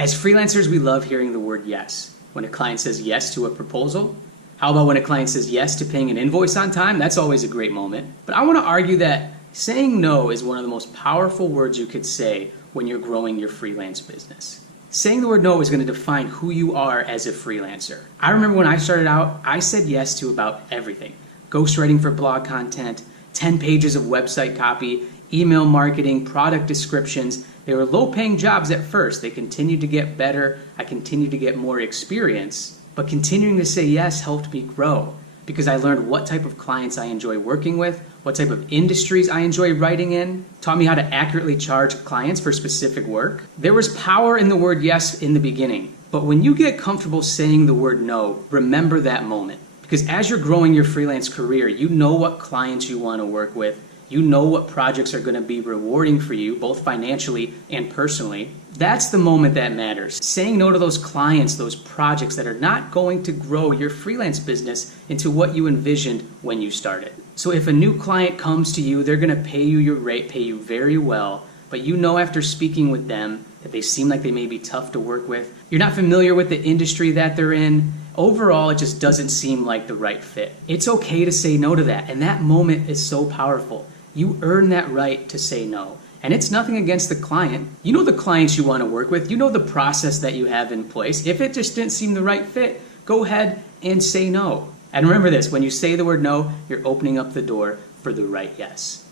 As freelancers, we love hearing the word yes. When a client says yes to a proposal, how about when a client says yes to paying an invoice on time? That's always a great moment. But I want to argue that saying no is one of the most powerful words you could say when you're growing your freelance business. Saying the word no is going to define who you are as a freelancer. I remember when I started out, I said yes to about everything. Ghostwriting for blog content, 10 pages of website copy, email marketing, product descriptions. They were low-paying jobs at first. They continued to get better. I continued to get more experience. But continuing to say yes helped me grow because I learned what type of clients I enjoy working with, what type of industries I enjoy writing in, taught me how to accurately charge clients for specific work. There was power in the word yes in the beginning. But when you get comfortable saying the word no, remember that moment. Because as you're growing your freelance career, you know what clients you want to work with. You know what projects are going to be rewarding for you, both financially and personally. That's the moment that matters. Saying no to those clients, those projects that are not going to grow your freelance business into what you envisioned when you started. So if a new client comes to you, they're going to pay you your rate, pay you very well, but you know after speaking with them that they seem like they may be tough to work with. You're not familiar with the industry that they're in. Overall, it just doesn't seem like the right fit. It's okay to say no to that, and that moment is so powerful. You earn that right to say no. And it's nothing against the client. You know the clients you want to work with. You know the process that you have in place. If it just didn't seem the right fit, go ahead and say no. And remember this, when you say the word no, you're opening up the door for the right yes.